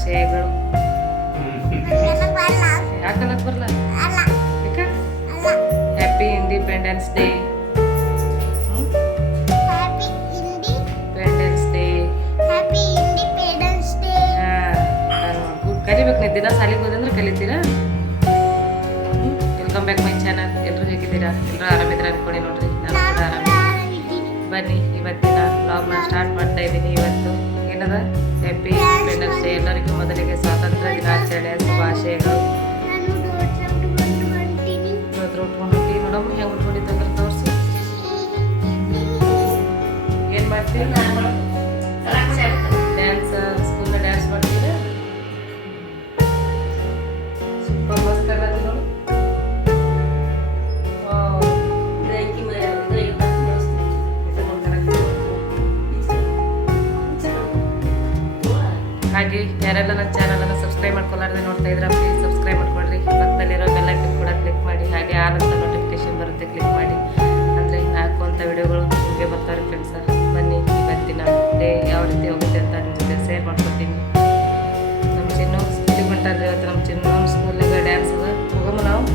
ಶುಭಾಶಯಗಳು ಯಾಕನ್ನಕ್ ಬರಲ್ಲ happy independence day ಕಲಿಬೇಕು ನೀವು ದಿನ ಸಾಲಿಗೆ ಹೋದಂದ್ರೆ ಕಲಿತೀರಾ? ವೆಲ್ಕಮ್ ಬ್ಯಾಕ್ ಮೈ ಚಾನಲ್ ಎಲ್ಲರೂ ಹೇಗಿದ್ದೀರಾ? ಎಲ್ಲರೂ ಆರಾಮಿದ್ರ ಅನ್ಕೊಳ್ಳಿ ನೋಡ್ರಿ. ನಾನು ಕೂಡ ಆರಾಮಿದ್ದೀನಿ. ಬನ್ನಿ ಇವತ್ತಿನ ವ್ಲಾಗ್ನ ಸ್ಟಾರ್ಟ್ ಮಾಡ್ತಾ ಇದ್ದೀನಿ ಇವತ್ತು. ಏನದ? ಹ್ಯಾಪಿ ಇಂಡಿಪೆಂಡೆನ್ಸ್ ಡೇ ಎಲ್ಲರಿಗೂ ಮೊದಲಿಗೆ ಸ್ವಾತಂತ್ರ್ಯ ದಿನಾಚರಣೆ ಶುಭಾಶಯಗಳು. ಉಟ್ಕೊಂಡು ಹೋಗಿ. ನೋಡಮ್ಮ ಹೆಂಗೆ ಉಟ್ಕೊಂಡಿದ್ದು ಅಂದ್ರೆ ತೋರಿಸಿ. ಏನು ಮಾಡ್ತೀವಿ ಡ್ಯಾನ್ಸ್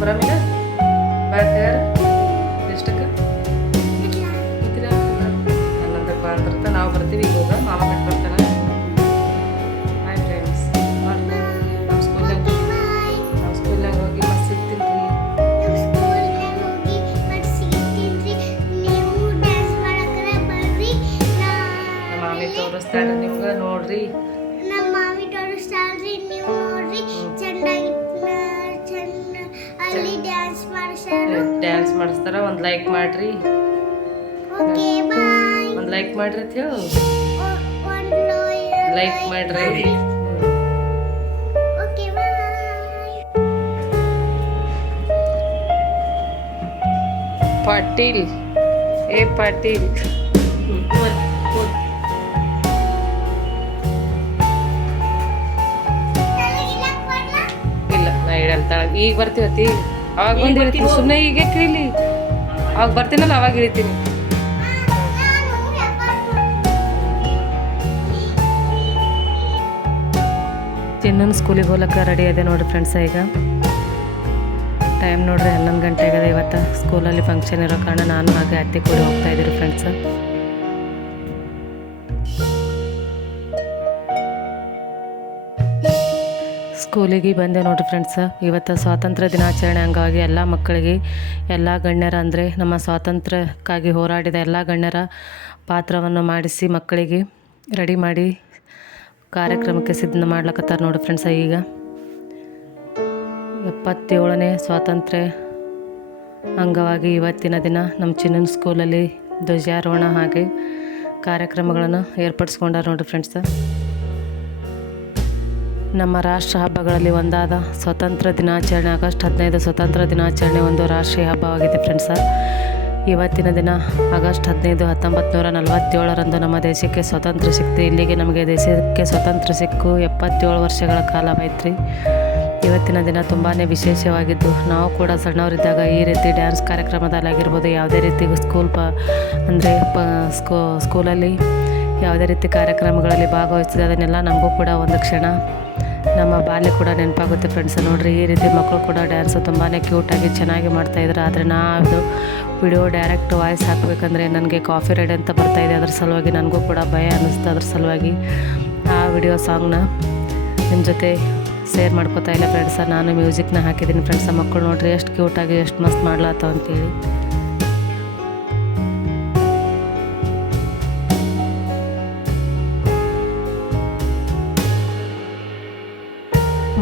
ಬರಮಿಲ್ಲ. ಬಾಳ್ತಾರ ಎಷ್ಟಕ್ಕೆ? ಗೊತ್ತಿಲ್ಲ ಹನ್ನೊಂದಕ್ಕೆ ಬಾ ನಾವು ಬರ್ತೀವಿ ಈಗ ಹೋಗ. ಮಾಮ ಬಿಟ್ಟು ಬರ್ತಾನೆ ಹಾಯ್ ಫ್ರೆಂಡ್ಸ್ ನಾವು ಸ್ಕೂಲ್ನಾಗ ನಾವು ಸ್ಕೂಲ್ನಾಗ ಹೋಗಿ ಮಸ್ತ್ ನಮ್ಮ ಮಾಮಿ ತೋರಿಸ್ತಾರೆ ನಿಮ್ಗೆ. ನೋಡ್ರಿ. ಡ್ಯಾನ್ಸ್ ಮಾಡಿಸ್ತಾರ ಒಂದು ಲೈಕ್ ಮಾಡ್ರಿ. ಒಂದು ಲೈಕ್ ಮಾಡ್ರಿ ಅಂತ ಹೇಳು. ಲೈಕ್ ಮಾಡ್ರಿ. ಪಾಟೀಲ್. ಏ ಪಾಟೀಲ್. ಇಲ್ಲ ನಾ ಇಡಲ್ತಾಳ ಈಗ ಬರ್ತೀವತ್ತಿ? ಅವಾಗ ಬಂದು ಇಳಿತೀನಿ ಸುಮ್ಮನೆ ಈಗ ಇಳಿಲಿ ಅವಾಗ ಬರ್ತೀನಲ್ಲ ಅವಾಗ ಇಳಿತೀನಿ ಇನ್ನೊಂದು ಸ್ಕೂಲಿಗೆ ಹೋಗ್ಲಕ್ಕ ರೆಡಿ ಇದೆ ನೋಡಿ ಫ್ರೆಂಡ್ಸ ಈಗ. ಟೈಮ್ ನೋಡ್ರಿ ಹನ್ನೊಂದು ಗಂಟೆ ಆಗಿದೆ ಇವತ್ತು. ಸ್ಕೂಲಲ್ಲಿ ಫಂಕ್ಷನ್ ಇರೋ ಕಾರಣ ನಾನು ಹಾಗೆ ಅತ್ತೆ ಕೂಡ ಹೋಗ್ತಾ ಇದ್ದೀರಿ ಫ್ರೆಂಡ್ಸ್ ಸ್ಕೂಲಿಗೆ ಬಂದೆ ನೋಡಿರಿ ಫ್ರೆಂಡ್ಸ್ ಇವತ್ತು ಸ್ವಾತಂತ್ರ್ಯ ದಿನಾಚರಣೆ ಅಂಗವಾಗಿ ಎಲ್ಲ ಮಕ್ಕಳಿಗೆ, ಎಲ್ಲ ಗಣ್ಯರ ಅಂದರೆ ನಮ್ಮ ಸ್ವಾತಂತ್ರ್ಯಕ್ಕಾಗಿ ಹೋರಾಡಿದ ಎಲ್ಲ ಗಣ್ಯರ ಪಾತ್ರವನ್ನು ಮಾಡಿಸಿ ಮಕ್ಕಳಿಗೆ ರೆಡಿ ಮಾಡಿ ಕಾರ್ಯಕ್ರಮಕ್ಕೆ ಸಿದ್ಧ ಮಾಡ್ಲಕತ್ತಾರ ನೋಡಿ ಫ್ರೆಂಡ್ಸ ಈಗ ಎಪ್ಪತ್ತೇಳನೇ ಸ್ವಾತಂತ್ರ್ಯ ಅಂಗವಾಗಿ ಇವತ್ತಿನ ದಿನ ನಮ್ಮ ಚಿನ್ನನ ಸ್ಕೂಲಲ್ಲಿ ಧ್ವಜಾರೋಹಣ ಹಾಗೆ ಕಾರ್ಯಕ್ರಮಗಳನ್ನು ಏರ್ಪಡಿಸ್ಕೊಂಡಾರ ನೋಡಿರಿ ಫ್ರೆಂಡ್ಸ ನಮ್ಮ ರಾಷ್ಟ್ರ ಹಬ್ಬಗಳಲ್ಲಿ ಒಂದಾದ ಸ್ವತಂತ್ರ ದಿನಾಚರಣೆ, ಆಗಸ್ಟ್ ಹದಿನೈದು ಸ್ವತಂತ್ರ ದಿನಾಚರಣೆ ಒಂದು ರಾಷ್ಟ್ರೀಯ ಹಬ್ಬವಾಗಿದೆ ಫ್ರೆಂಡ್ಸ ಇವತ್ತಿನ ದಿನ, ಆಗಸ್ಟ್ ಹದಿನೈದು ಹತ್ತೊಂಬತ್ತು ನೂರ ನಲವತ್ತೇಳರಂದು ನಮ್ಮ ದೇಶಕ್ಕೆ ಸ್ವಾತಂತ್ರ್ಯ ಸಿಕ್ತು. ಇಲ್ಲಿಗೆ ನಮಗೆ ದೇಶಕ್ಕೆ ಸ್ವಾತಂತ್ರ್ಯ ಸಿಕ್ಕು. ಎಪ್ಪತ್ತೇಳು ವರ್ಷಗಳ ಕಾಲ ಕಾಲವಾಯ್ತು ಇವತ್ತಿನ ದಿನ ತುಂಬಾ ವಿಶೇಷವಾಗಿದ್ದು, ನಾವು ಕೂಡ ಸಣ್ಣವರಿದ್ದಾಗ ಈ ರೀತಿ ಡ್ಯಾನ್ಸ್ ಕಾರ್ಯಕ್ರಮದಲ್ಲಾಗಿರ್ಬೋದು. ಯಾವುದೇ ರೀತಿ ಸ್ಕೂಲ್ ಪ, ಅಂದರೆ ಪ, ಸ್ಕೂ ಸ್ಕೂಲಲ್ಲಿ ಯಾವುದೇ ರೀತಿ ಕಾರ್ಯಕ್ರಮಗಳಲ್ಲಿ ಭಾಗವಹಿಸಿದೆ ಅದನ್ನೆಲ್ಲ ನಮಗೂ ಕೂಡ ಒಂದು ಕ್ಷಣ. ನಮ್ಮ ಬಾಲ್ಯ ಕೂಡ ನೆನಪಾಗುತ್ತೆ ಫ್ರೆಂಡ್ಸ್ ನೋಡಿರಿ, ಈ ರೀತಿ ಮಕ್ಕಳು ಕೂಡ ಡ್ಯಾನ್ಸು ತುಂಬಾ ಕ್ಯೂಟಾಗಿ ಚೆನ್ನಾಗಿ ಮಾಡ್ತಾಯಿದ್ರು ಆದರೆ ನಾನು ವಿಡಿಯೋ ಡೈರೆಕ್ಟ್ ವಾಯ್ಸ್ ಹಾಕಬೇಕಂದ್ರೆ ನನಗೆ ಕಾಫಿ ರೈಡ್ ಅಂತ ಬರ್ತಾಯಿದೆ ಅದ್ರ ಸಲುವಾಗಿ ನನಗೂ ಕೂಡ ಭಯ ಅನ್ನಿಸ್ತು. ಅದ್ರ ಸಲುವಾಗಿ ಆ ವಿಡಿಯೋ ಸಾಂಗ್ನ ನಿಮ್ಮ ಜೊತೆ ಶೇರ್ ಮಾಡ್ಕೋತಾ ಇಲ್ಲ ಫ್ರೆಂಡ್ಸ ನಾನು ಮ್ಯೂಸಿಕ್ನ ಹಾಕಿದ್ದೀನಿ ಫ್ರೆಂಡ್ಸ ಮಕ್ಕಳು ನೋಡ್ರಿ, ಎಷ್ಟು ಕ್ಯೂಟಾಗಿ ಎಷ್ಟು ಮಸ್ತ್ ಮಾಡ್ಲಾತಾವ ಅಂತೇಳಿ.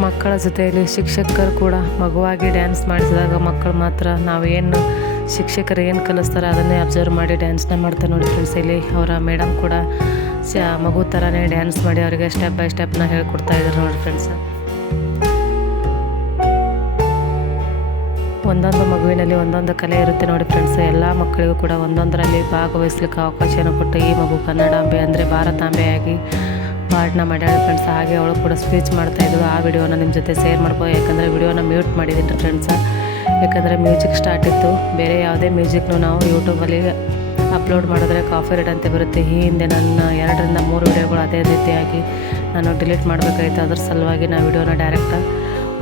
ಮಕ್ಕಳ ಜೊತೆಯಲ್ಲಿ ಶಿಕ್ಷಕರು ಕೂಡ ಮಗುವಾಗಿ ಡ್ಯಾನ್ಸ್ ಮಾಡಿಸಿದಾಗ ಮಕ್ಕಳು ಮಾತ್ರ ನಾವೇನು ಶಿಕ್ಷಕರು ಏನು ಕಲಿಸ್ತಾರೆ ಅದನ್ನೇ ಅಬ್ಸರ್ವ್ ಮಾಡಿ ಡ್ಯಾನ್ಸ್ನ ಮಾಡ್ತಾರೆ ನೋಡಿ ಫ್ರೆಂಡ್ಸ್ ಇಲ್ಲಿ ಅವರ ಮೇಡಮ್ ಕೂಡ ಸ ಮಗು ಥರನೇ ಡ್ಯಾನ್ಸ್ ಮಾಡಿ ಅವರಿಗೆ ಸ್ಟೆಪ್ ಬೈ ಸ್ಟೆಪ್ನ ಹೇಳ್ಕೊಡ್ತಾ ಇದ್ದಾರೆ ನೋಡಿ ಫ್ರೆಂಡ್ಸ್ ಒಂದೊಂದು ಮಗುವಿನಲ್ಲಿ ಒಂದೊಂದು ಕಲೆ ಇರುತ್ತೆ ನೋಡಿ ಫ್ರೆಂಡ್ಸ್ ಎಲ್ಲ ಮಕ್ಕಳಿಗೂ ಕೂಡ ಒಂದೊಂದರಲ್ಲಿ ಭಾಗವಹಿಸ್ಲಿಕ್ಕೆ ಅವಕಾಶನ ಕೊಟ್ಟು ಈ ಮಗು ಕನ್ನಡಾಂಬೆ ಅಂದರೆ ಭಾರತಾಂಬೆಯಾಗಿ ಪಾಠನ ಮಾಡ್ಯಾಳ ಫ್ರೆಂಡ್ಸ್ ಹಾಗೆ ಅವಳು ಕೂಡ ಸ್ಪೀಚ್ ಇದ್ದಳು. ಆ ವಿಡಿಯೋನ ನಿಮ್ಮ ಜೊತೆ ಶೇರ್ ಮಾಡ್ಕೋ, ಯಾಕಂದರೆ ವಿಡಿಯೋನ ಮ್ಯೂಟ್ ಮಾಡಿದ್ದೀನಿ ಫ್ರೆಂಡ್ಸ ಯಾಕಂದರೆ ಮ್ಯೂಸಿಕ್ ಸ್ಟಾರ್ಟ್ ಇತ್ತು. ಬೇರೆ ಯಾವುದೇ ಮ್ಯೂಸಿಕ್ನು ನಾವು ಯೂಟ್ಯೂಬಲ್ಲಿ ಅಪ್ಲೋಡ್ ಮಾಡಿದ್ರೆ ಕಾಫಿ ರೇಟ್ ಅಂತ ಬರುತ್ತೆ. ಈ ಹಿಂದೆ ನನ್ನ ಎರಡರಿಂದ ಮೂರು ವಿಡಿಯೋಗಳು ಅದೇ ರೀತಿಯಾಗಿ ನಾನು ಡಿಲೀಟ್ ಮಾಡಬೇಕಾಯ್ತು. ಅದ್ರ ಸಲುವಾಗಿ ನಾ ವಿಡಿಯೋನ ಡೈರೆಕ್ಟ್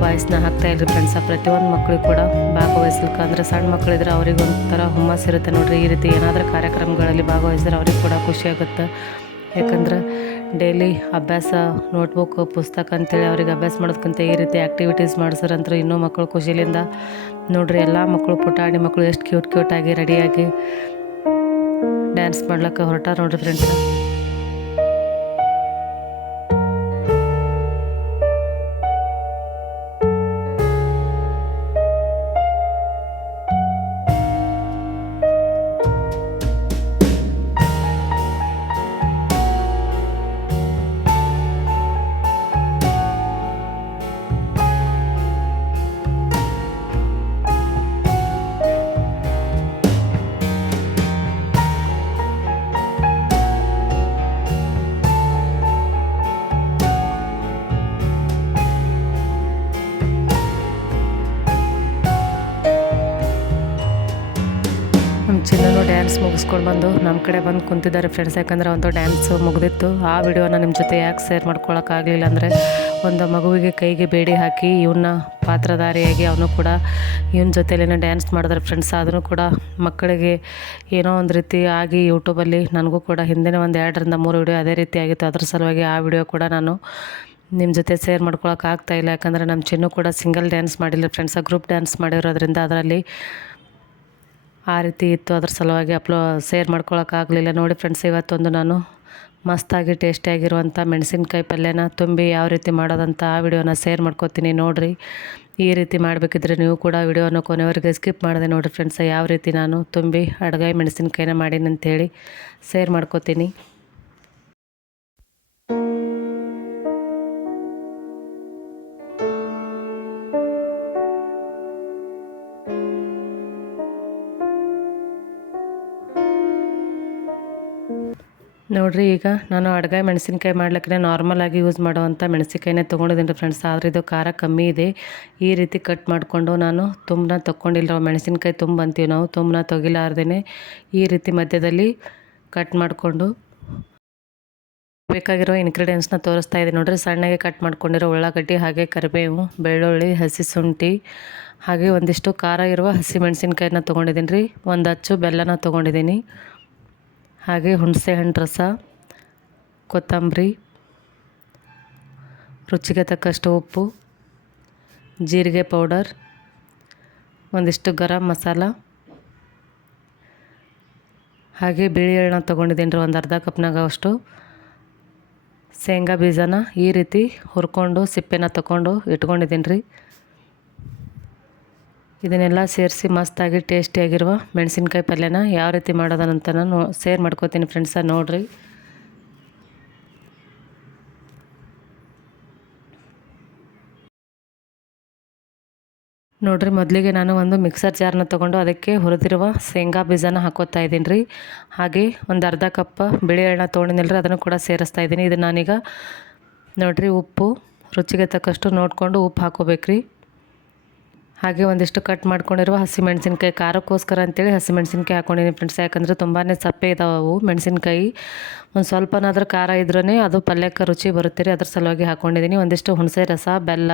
ವಾಯ್ಸ್ನ ಹಾಕ್ತಾ ಇಲ್ರಿ ಫ್ರೆಂಡ್ಸ ಪ್ರತಿಯೊಂದು ಮಕ್ಕಳಿಗೆ ಕೂಡ ಭಾಗವಹಿಸ್ಲಿಕ್ಕೆ ಅಂದರೆ ಸಣ್ಣ ಮಕ್ಕಳಿದ್ರೆ ಅವ್ರಿಗೆ ಒಂಥರ ಹುಮ್ಮಸ್ ಇರುತ್ತೆ ನೋಡಿರಿ. ಈ ರೀತಿ ಏನಾದರೂ ಕಾರ್ಯಕ್ರಮಗಳಲ್ಲಿ ಭಾಗವಹಿಸಿದ್ರೆ ಅವ್ರಿಗೆ ಕೂಡ ಖುಷಿಯಾಗುತ್ತೆ ಯಾಕಂದ್ರೆ ಡೈಲಿ ಅಭ್ಯಾಸ ನೋಟ್ಬುಕ್ ಪುಸ್ತಕ ಅಂತೇಳಿ ಅವ್ರಿಗೆ ಅಭ್ಯಾಸ ಮಾಡೋದಕ್ಕಂತ ಈ ರೀತಿ ಆ್ಯಕ್ಟಿವಿಟೀಸ್ ಮಾಡಿಸ್ರಂದ್ರೆ ಇನ್ನೂ ಮಕ್ಕಳು ಖುಷಿಲಿಂದ. ನೋಡ್ರಿ ಎಲ್ಲ ಮಕ್ಕಳು ಪುಟಾಣಿ ಮಕ್ಕಳು ಎಷ್ಟು ಕ್ಯೂಟ್ ಕ್ಯೂಟಾಗಿ ರೆಡಿಯಾಗಿ ಡ್ಯಾನ್ಸ್ ಮಾಡ್ಲಿಕ್ಕೆ ಹೊರಟ ನೋಡ್ರಿ ಫ್ರೆಂಡ್ಸ ಡ್ಯಾನ್ಸ್ ಮುಗಿಸ್ಕೊಂಡು ಬಂದು ನಮ್ಮ ಕಡೆ ಬಂದು ಕುಂತಿದ್ದಾರೆ ಫ್ರೆಂಡ್ಸ್ ಯಾಕಂದ್ರೆ ಒಂದು ಡ್ಯಾನ್ಸ್ ಮುಗಿದಿತ್ತು. ಆ ವಿಡಿಯೋನ ನಿಮ್ಮ ಜೊತೆ ಯಾಕೆ ಶೇರ್ ಮಾಡ್ಕೊಳಕ್ಕಾಗಲಿಲ್ಲ ಅಂದರೆ ಒಂದು ಮಗುವಿಗೆ ಕೈಗೆ ಬೇಡಿ ಹಾಕಿ ಇವನ್ನ ಪಾತ್ರಧಾರಿಯಾಗಿ ಅವನು ಕೂಡ ಇವನ ಜೊತೆಲೇನೆ ಡ್ಯಾನ್ಸ್ ಮಾಡಿದ್ರೆ ಫ್ರೆಂಡ್ಸ್ ಆದರೂ ಕೂಡ ಮಕ್ಕಳಿಗೆ ಏನೋ ಒಂದು ರೀತಿ ಆಗಿ ಯೂಟ್ಯೂಬಲ್ಲಿ ನನಗೂ ಕೂಡ ಹಿಂದಿನ ಒಂದು ಎರಡರಿಂದ ಮೂರು ವಿಡಿಯೋ ಅದೇ ರೀತಿ ಆಗಿತ್ತು. ಅದ್ರ ಸಲುವಾಗಿ ಆ ವಿಡಿಯೋ ಕೂಡ ನಾನು ನಿಮ್ಮ ಜೊತೆ ಶೇರ್ ಮಾಡ್ಕೊಳಕ್ಕೆ ಆಗ್ತಾ ಇಲ್ಲ. ಯಾಕಂದರೆ ನಮ್ಮ ಚಿನ್ನು ಕೂಡ ಸಿಂಗಲ್ ಡ್ಯಾನ್ಸ್ ಮಾಡಿಲ್ಲ ಫ್ರೆಂಡ್ಸ್ ಗ್ರೂಪ್ ಡ್ಯಾನ್ಸ್ ಮಾಡಿರೋದ್ರಿಂದ ಅದರಲ್ಲಿ ಆ ರೀತಿ ಇತ್ತು. ಅದ್ರ ಸಲುವಾಗಿ ಅಪ್ಲೋ, ಶೇರ್ ಮಾಡ್ಕೊಳಕ್ಕಾಗಲಿಲ್ಲ ನೋಡಿ ಫ್ರೆಂಡ್ಸ್ ಇವತ್ತೊಂದು ನಾನು ಮಸ್ತಾಗಿ ಟೇಸ್ಟಿಯಾಗಿರುವಂಥ ಮೆಣಸಿನ್ಕಾಯಿ ಪಲ್ಯನ ತುಂಬಿ ಯಾವ ರೀತಿ ಮಾಡೋದಂತ ಆ ವಿಡಿಯೋನ ಶೇರ್ ಮಾಡ್ಕೊತೀನಿ. ನೋಡಿರಿ, ಈ ರೀತಿ ಮಾಡಬೇಕಿದ್ರೆ ನೀವು ಕೂಡ ವಿಡಿಯೋನ ಕೊನೆವರೆಗೆ ಸ್ಕಿಪ್ ಮಾಡಿದೆ ನೋಡಿರಿ ಫ್ರೆಂಡ್ಸ್ ಯಾವ ರೀತಿ ನಾನು ತುಂಬಿ ಅಡುಗೆ ಮೆಣಸಿನ್ಕಾಯಿನ ಮಾಡೀನಿ ಅಂತೇಳಿ ಸೇರ್ ಮಾಡ್ಕೊತೀನಿ. ನೋಡಿರಿ, ಈಗ ನಾನು ಅಡ್ಗೆ ಮೆಣಸಿನ್ಕಾಯಿ ಮಾಡ್ಲಿಕ್ಕೆ ನಾರ್ಮಲಾಗಿ ಯೂಸ್ ಮಾಡುವಂಥ ಮೆಣಸಿನ್ಕಾಯಿನೇ ತೊಗೊಂಡಿದ್ದೀನಿ ಫ್ರೆಂಡ್ಸ್ ಆದರೆ ಇದು ಖಾರ ಕಮ್ಮಿ ಇದೆ. ಈ ರೀತಿ ಕಟ್ ಮಾಡಿಕೊಂಡು ನಾನು ತುಂಬನ ತೊಗೊಂಡಿಲ್ಲ ಮೆಣಸಿನಕಾಯಿ ತುಂಬ ಅಂತೀವಿ ನಾವು, ತುಂಬನ ತೊಗಿಲಾರ್ದೇ ಈ ರೀತಿ ಮಧ್ಯದಲ್ಲಿ ಕಟ್ ಮಾಡಿಕೊಂಡು ಬೇಕಾಗಿರೋ ಇಂಗ್ರೀಡಿಯೆಂಟ್ಸ್ನ ತೋರಿಸ್ತಾ ಇದ್ದೀನಿ ನೋಡ್ರಿ. ಸಣ್ಣಗೆ ಕಟ್ ಮಾಡ್ಕೊಂಡಿರೋ ಉಳ್ಳಾಗಡ್ಡಿ ಹಾಗೆ ಕರಿಬೇವು, ಬೆಳ್ಳುಳ್ಳಿ, ಹಸಿ ಶುಂಠಿ ಹಾಗೆ ಒಂದಿಷ್ಟು ಖಾರ ಇರುವ ಹಸಿ ಮೆಣಸಿನ್ಕಾಯಿನ ತೊಗೊಂಡಿದ್ದೀನಿ ರೀ. ಒಂದು ಅಚ್ಚು ಬೆಲ್ಲನ ತೊಗೊಂಡಿದ್ದೀನಿ. ಹಾಗೆ ಹುಣಸೆ ಹಣ್ಣು ರಸ, ಕೊತ್ತಂಬರಿ, ರುಚಿಗೆ ತಕ್ಕಷ್ಟು ಉಪ್ಪು, ಜೀರಿಗೆ ಪೌಡರ್, ಒಂದಿಷ್ಟು ಗರಂ ಮಸಾಲ. ಹಾಗೆ ಬಿಳಿ ಎಳ್ಳನ್ನ ತೊಗೊಂಡಿದ್ದೀನಿ ರೀ, ಒಂದು ಅರ್ಧ ಕಪ್ನಾಗ ಅಷ್ಟು. ಶೇಂಗಾ ಬೀಜನ ಈ ರೀತಿ ಹುರ್ಕೊಂಡು, ಸಿಪ್ಪೆನ ತಗೊಂಡು ಇಟ್ಕೊಂಡಿದ್ದೀನಿ ರೀ. ಇದನ್ನೆಲ್ಲ ಸೇರಿಸಿ ಮಸ್ತಾಗಿ ಟೇಸ್ಟಿಯಾಗಿರುವ ಮೆಣಸಿನ್ಕಾಯಿ ಪಲ್ಯನ ಯಾವ ರೀತಿ ಮಾಡೋದನ್ನಂತ ನಾನು ಸೇರ್ ಮಾಡ್ಕೋತೀನಿ ಫ್ರೆಂಡ್ಸ ನೋಡಿರಿ. ನೋಡಿರಿ, ಮೊದಲಿಗೆ ನಾನು ಒಂದು ಮಿಕ್ಸರ್ ಜಾರ್ನ ತೊಗೊಂಡು ಅದಕ್ಕೆ ಹುರಿದಿರುವ ಶೇಂಗಾ ಬೀಜನ ಹಾಕೋತಾ ಇದ್ದೀನಿ ರೀ. ಹಾಗೆ ಒಂದು ಅರ್ಧ ಕಪ್ ಬಿಳಿ ಎಣ್ಣೆ ತೊಗೊಂಡಿನಿಲ್ಲ ಅದನ್ನು ಕೂಡ ಸೇರಿಸ್ತಾ ಇದ್ದೀನಿ. ಇದು ನಾನೀಗ ನೋಡಿರಿ, ಉಪ್ಪು ರುಚಿಗೆ ತಕ್ಕಷ್ಟು ನೋಡಿಕೊಂಡು ಉಪ್ಪು ಹಾಕೋಬೇಕ್ರಿ. ಹಾಗೆ ಒಂದಿಷ್ಟು ಕಟ್ ಮಾಡ್ಕೊಂಡಿರುವ ಹಸಿಮೆಣ್ಸಿನ್ಕಾಯಿ ಖಾರಕ್ಕೋಸ್ಕರ ಅಂತೇಳಿ ಹಸಿಮೆಣ್ಸಿನ್ಕಾಯಿ ಹಾಕೊಂಡಿನಿ ಫ್ರೆಂಡ್ಸ್ ಯಾಕಂದರೆ ತುಂಬಾ ಸಪ್ಪೆ ಇದಾವೆ ಅವು, ಮೆಣಸಿನ್ಕಾಯಿ. ಒಂದು ಸ್ವಲ್ಪನಾದ್ರೂ ಖಾರ ಇದ್ರೇ ಅದು ಪಲ್ಯಕ್ಕೆ ರುಚಿ ಬರುತ್ತೆ ರೀ, ಅದ್ರ ಸಲುವಾಗಿ ಹಾಕ್ಕೊಂಡಿದ್ದೀನಿ ಒಂದಿಷ್ಟು ಹುಣಸೆ ರಸ, ಬೆಲ್ಲ,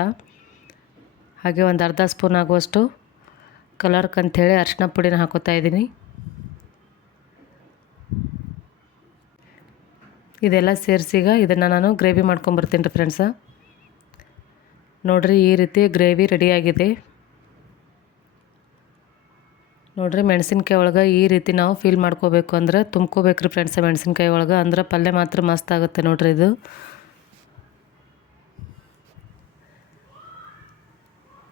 ಹಾಗೆ ಒಂದು ಅರ್ಧ ಸ್ಪೂನ್ ಆಗುವಷ್ಟು ಕಲರ್ಕ್ ಅಂಥೇಳಿ ಅರಿಶಿನ ಪುಡಿನ ಹಾಕೋತಾ ಇದ್ದೀನಿ ಇದೆಲ್ಲ ಸೇರಿಸಿಗ ಇದನ್ನು ನಾನು ಗ್ರೇವಿ ಮಾಡ್ಕೊಂಬರ್ತೀನಿ ರೀ ಫ್ರೆಂಡ್ಸ ನೋಡಿರಿ ಈ ರೀತಿ ಗ್ರೇವಿ ರೆಡಿಯಾಗಿದೆ ನೋಡಿರಿ ಮೆಣಸಿನ್ಕಾಯಿ ಒಳಗೆ ಈ ರೀತಿ ನಾವು ಫೀಲ್ ಮಾಡ್ಕೋಬೇಕು ಅಂದ್ರೆ ತುಂಬ್ಕೋಬೇಕು ರೀ ಫ್ರೆಂಡ್ಸ್ ಮೆಣಸಿನ್ಕಾಯಿ ಒಳಗೆ. ಅಂದ್ರೆ ಪಲ್ಯ ಮಾತ್ರ ಮಸ್ತ್ ಆಗುತ್ತೆ ನೋಡಿರಿ ಇದು.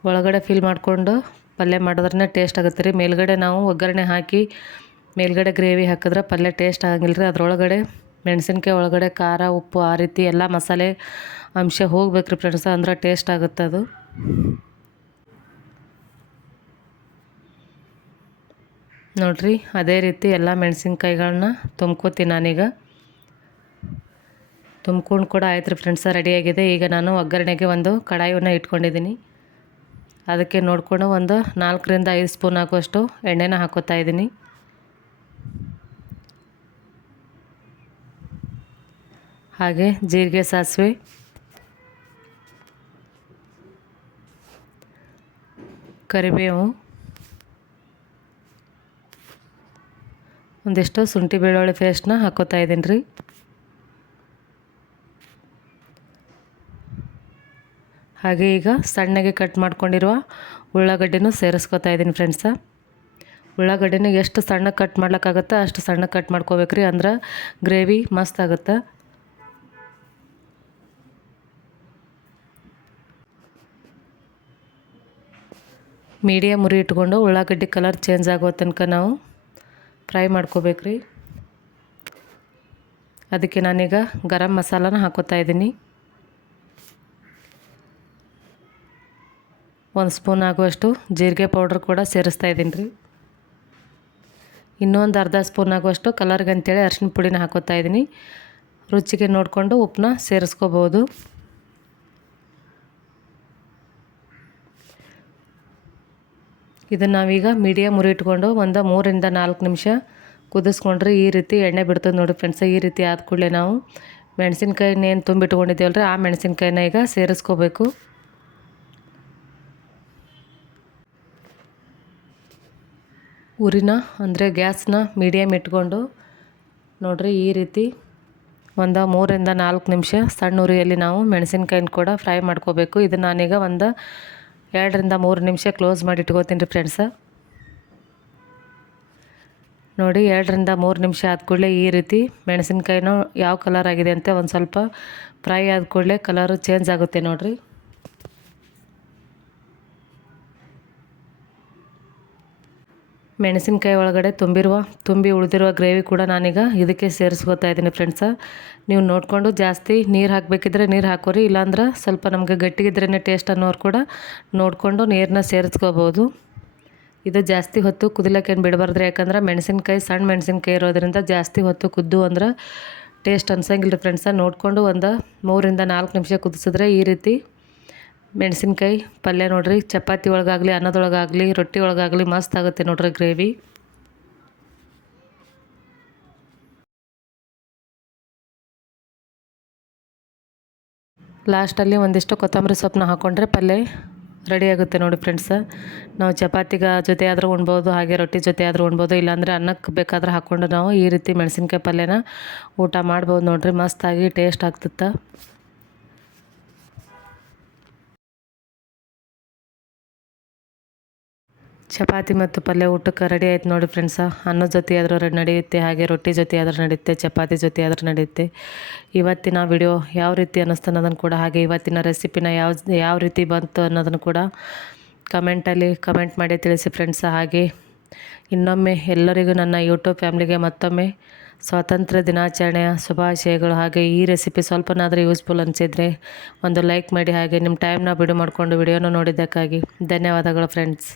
ಒಳಗಡೆ ಫೀಲ್ ಮಾಡಿಕೊಂಡು ಪಲ್ಯ ಮಾಡಿದ್ರೆ ಟೇಸ್ಟ್ ಆಗುತ್ತೆ ರೀ. ಮೇಲ್ಗಡೆ ನಾವು ಒಗ್ಗರಣೆ ಹಾಕಿ, ಮೇಲ್ಗಡೆ ಗ್ರೇವಿ ಹಾಕಿದ್ರೆ ಪಲ್ಯ ಟೇಸ್ಟ್ ಆಗಂಗಿಲ್ಲ ರೀ. ಅದರೊಳಗಡೆ ಮೆಣಸಿನ್ಕಾಯಿ ಒಳಗಡೆ ಖಾರ, ಉಪ್ಪು ಆ ರೀತಿ ಎಲ್ಲ ಮಸಾಲೆ ಅಂಶ ಹೋಗ್ಬೇಕು ರೀ ಫ್ರೆಂಡ್ಸ್ ಅಂದ್ರೆ ಟೇಸ್ಟ್ ಆಗುತ್ತೆ ಅದು. ನೋಡಿರಿ, ಅದೇ ರೀತಿ ಎಲ್ಲ ಮೆಣಸಿನ್ಕಾಯಿಗಳನ್ನ ತುಂಬ್ಕೋತೀನಿ ನಾನೀಗ. ತುಂಬ್ಕೊಂಡು ಕೂಡ ಆಯ್ತು ರೀ ಫ್ರೆಂಡ್ಸ ರೆಡಿಯಾಗಿದೆ ಈಗ ನಾನು ಒಗ್ಗರಣೆಗೆ ಒಂದು ಕಡಾಯಿಯನ್ನು ಇಟ್ಕೊಂಡಿದ್ದೀನಿ ಅದಕ್ಕೆ ನೋಡಿಕೊಂಡು ಒಂದು ನಾಲ್ಕರಿಂದ ಐದು ಸ್ಪೂನ್ ಹಾಕುವಷ್ಟು ಎಣ್ಣೆನ ಹಾಕೋತಾ ಇದ್ದೀನಿ ಹಾಗೆ ಜೀರಿಗೆ ಸಾಸಿವೆ. ಕರಿಬೇವು. ಒಂದಿಷ್ಟು ಶುಂಠಿ ಬೆಳ್ಳುಳ್ಳಿ ಪೇಸ್ಟ್ನ ಹಾಕೋತಾ ಇದ್ದೀನಿ ರೀ. ಹಾಗೆ ಈಗ ಸಣ್ಣಗೆ ಕಟ್ ಮಾಡ್ಕೊಂಡಿರುವ ಉಳ್ಳಾಗಡ್ಡಿನೂ ಸೇರಿಸ್ಕೊತಾ ಇದ್ದೀನಿ ಫ್ರೆಂಡ್ಸ ಉಳ್ಳಾಗಡ್ಡಿನ ಎಷ್ಟು ಸಣ್ಣ ಕಟ್ ಮಾಡ್ಲಿಕ್ಕಾಗತ್ತೆ ಅಷ್ಟು ಸಣ್ಣ ಕಟ್ ಮಾಡ್ಕೋಬೇಕ್ರಿ ಅಂದ್ರೆ ಗ್ರೇವಿ ಮಸ್ತ್ ಆಗುತ್ತೆ. ಮೀಡಿಯಮ್ ಉರಿ ಇಟ್ಕೊಂಡು ಉಳ್ಳಾಗಡ್ಡಿ ಕಲರ್ ಚೇಂಜ್ ಆಗೋ ತನಕ ನಾವು ಫ್ರೈ ಮಾಡ್ಕೋಬೇಕ್ರಿ. ಅದಕ್ಕೆ ನಾನೀಗ ಗರಂ ಮಸಾಲನ ಹಾಕೋತಾ ಇದ್ದೀನಿ. ಒಂದು ಸ್ಪೂನ್ ಆಗುವಷ್ಟು ಜೀರಿಗೆ ಪೌಡ್ರ್ ಕೂಡ ಸೇರಿಸ್ತಾ ಇದ್ದೀನಿ ರೀ ಇನ್ನೊಂದು ಅರ್ಧ ಸ್ಪೂನ್ ಆಗುವಷ್ಟು ಕಲರ್ಗೆ ಅಂತೇಳಿ ಅರಿಶಿನ ಪುಡಿನ ಹಾಕೋತಾ ಇದ್ದೀನಿ. ರುಚಿಗೆ ನೋಡಿಕೊಂಡು ಉಪ್ಪನ್ನ ಸೇರಿಸ್ಕೋಬೋದು ಇದನ್ನು ನಾವೀಗ ಮೀಡಿಯಮ್ ಉರಿ ಇಟ್ಕೊಂಡು ಒಂದು ಮೂರಿಂದ ನಾಲ್ಕು ನಿಮಿಷ ಕುದಿಸ್ಕೊಂಡ್ರೆ ಈ ರೀತಿ ಎಣ್ಣೆ ಬಿಡ್ತದೆ ನೋಡಿ ಫ್ರೆಂಡ್ಸ್ ಈ ರೀತಿ ಆದ ಕೂಡಲೇ ನಾವು ಮೆಣಸಿನ್ಕಾಯಿನ ಏನು ತುಂಬಿಟ್ಕೊಂಡಿದ್ದೇವಲ್ಲ ಆ ಮೆಣಸಿನ್ಕಾಯಿನ ಈಗ ಸೇರಿಸ್ಕೋಬೇಕು. ಉರಿನ ಅಂದರೆ ಗ್ಯಾಸ್ನ ಮೀಡಿಯಮ್ ಇಟ್ಕೊಂಡು ನೋಡಿರಿ ಈ ರೀತಿ ಒಂದು ಮೂರಿಂದ ನಾಲ್ಕು ನಿಮಿಷ ಸಣ್ಣ ಉರಿಯಲ್ಲಿ ನಾವು ಮೆಣಸಿನ್ಕಾಯಿನ ಕೂಡ ಫ್ರೈ ಮಾಡ್ಕೋಬೇಕು. ಇದು ನಾನೀಗ ಒಂದು ಎರಡರಿಂದ ಮೂರು ನಿಮಿಷ ಕ್ಲೋಸ್ ಮಾಡಿ ಇಟ್ಕೋತೀನಿ ರೀ ಫ್ರೆಂಡ್ಸ. ನೋಡಿ, ಎರಡರಿಂದ ಮೂರು ನಿಮಿಷ ಆದ ಕೂಡಲೇ ಈ ರೀತಿ ಮೆಣಸಿನ್ಕಾಯಿನೂ ಯಾವ ಕಲರ್ ಆಗಿದೆ ಅಂತ ಒಂದು ಸ್ವಲ್ಪ ಫ್ರೈ ಆದ ಕೂಡಲೇ ಕಲರು ಚೇಂಜ್ ಆಗುತ್ತೆ ನೋಡಿರಿ. ಮೆಣಸಿನ್ಕಾಯಿ ಒಳಗಡೆ ತುಂಬಿರುವ, ತುಂಬಿ ಉಳಿದಿರುವ ಗ್ರೇವಿ ಕೂಡ ನಾನೀಗ ಇದಕ್ಕೆ ಸೇರಿಸ್ಕೊತಾ ಇದ್ದೀನಿ ಫ್ರೆಂಡ್ಸ ನೀವು ನೋಡಿಕೊಂಡು ಜಾಸ್ತಿ ನೀರು ಹಾಕಬೇಕಿದ್ರೆ ನೀರು ಹಾಕೋರಿ, ಇಲ್ಲಾಂದ್ರೆ ಸ್ವಲ್ಪ ನಮಗೆ ಗಟ್ಟಿಗಿದ್ರೇ ಟೇಸ್ಟ್ ಅನ್ನೋರು ಕೂಡ ನೋಡಿಕೊಂಡು ನೀರನ್ನ ಸೇರಿಸ್ಕೋಬೋದು. ಇದು ಜಾಸ್ತಿ ಹೊತ್ತು ಕುದಿಲಕ್ಕೇನು ಬಿಡಬಾರ್ದು ಯಾಕಂದ್ರೆ ಮೆಣಸಿನ್ಕಾಯಿ ಸಣ್ಣ ಮೆಣಸಿನ್ಕಾಯಿ ಇರೋದರಿಂದ ಜಾಸ್ತಿ ಹೊತ್ತು ಕುದ್ದು ಅಂದ್ರೆ ಟೇಸ್ಟ್ ಅನ್ಸಂಗಿಲ್ಲ ಫ್ರೆಂಡ್ಸ ನೋಡಿಕೊಂಡು ಒಂದು ಮೂರಿಂದ ನಾಲ್ಕು ನಿಮಿಷ ಕುದಿಸಿದ್ರೆ ಈ ರೀತಿ ಮೆಣಸಿನ್ಕಾಯಿ ಪಲ್ಯ ನೋಡ್ರಿ. ಚಪಾತಿ ಒಳಗಾಗಲಿ, ಅನ್ನದೊಳಗಾಗಲಿ, ರೊಟ್ಟಿ ಒಳಗಾಗಲಿ ಮಸ್ತ್ ಆಗುತ್ತೆ ನೋಡ್ರಿ ಗ್ರೇವಿ. ಲಾಸ್ಟಲ್ಲಿ ಒಂದಿಷ್ಟು ಕೊತ್ತಂಬರಿ ಸೊಪ್ಪನ್ನ ಹಾಕ್ಕೊಂಡ್ರೆ ಪಲ್ಯ ರೆಡಿ ಆಗುತ್ತೆ ನೋಡಿ ಫ್ರೆಂಡ್ಸ ನಾವು ಚಪಾತಿಗೆ ಜೊತೆ ಆದರೂ ಉಣ್ಬೋದು, ಹಾಗೆ ರೊಟ್ಟಿ ಜೊತೆ ಆದರೂ ಉಣ್ಬೋದು, ಇಲ್ಲಾಂದರೆ ಅನ್ನಕ್ಕೆ ಬೇಕಾದ್ರೆ ಹಾಕ್ಕೊಂಡು ನಾವು ಈ ರೀತಿ ಮೆಣಸಿನ್ಕಾಯಿ ಪಲ್ಯನ ಊಟ ಮಾಡ್ಬೋದು ನೋಡಿರಿ. ಮಸ್ತಾಗಿ ಟೇಸ್ಟ್ ಆಗ್ತತ್ತೆ. ಚಪಾತಿ ಮತ್ತು ಪಲ್ಯ ಊಟಕ್ಕೆ ರೆಡಿ ಆಯ್ತು ನೋಡಿ ಫ್ರೆಂಡ್ಸ ಅನ್ನದ ಜೊತೆ ಆದರೂ ರೆಡಿ ನಡೆಯುತ್ತೆ, ಹಾಗೆ ರೊಟ್ಟಿ ಜೊತೆ ಆದರೂ ನಡೆಯುತ್ತೆ, ಚಪಾತಿ ಜೊತೆ ಆದರೂ ನಡೆಯುತ್ತೆ. ಇವತ್ತಿನ ವಿಡಿಯೋ ಯಾವ ರೀತಿ ಅನ್ನಿಸ್ತು ಅನ್ನೋದನ್ನು ಕೂಡ ಹಾಗೆ ಇವತ್ತಿನ ರೆಸಿಪಿನ ಯಾವ ಯಾವ ರೀತಿ ಬಂತು ಅನ್ನೋದನ್ನು ಕೂಡ ಕಮೆಂಟಲ್ಲಿ ಕಮೆಂಟ್ ಮಾಡಿ ತಿಳಿಸಿ ಫ್ರೆಂಡ್ಸ ಹಾಗೆ ಇನ್ನೊಮ್ಮೆ ಎಲ್ಲರಿಗೂ ನನ್ನ ಯೂಟ್ಯೂಬ್ ಫ್ಯಾಮ್ಲಿಗೆ ಮತ್ತೊಮ್ಮೆ ಸ್ವಾತಂತ್ರ್ಯ ದಿನಾಚರಣೆಯ ಶುಭಾಶಯಗಳು. ಹಾಗೆ ಈ ರೆಸಿಪಿ ಸ್ವಲ್ಪನಾದರೂ ಯೂಸ್ಫುಲ್ ಅನಿಸಿದರೆ ಒಂದು ಲೈಕ್ ಮಾಡಿ, ಹಾಗೆ ನಿಮ್ಮ ಟೈಮ್ನ ಬಿಡು ಮಾಡಿಕೊಂಡು ವಿಡಿಯೋನ ನೋಡಿದ್ದಕ್ಕಾಗಿ ಧನ್ಯವಾದಗಳು ಫ್ರೆಂಡ್ಸ್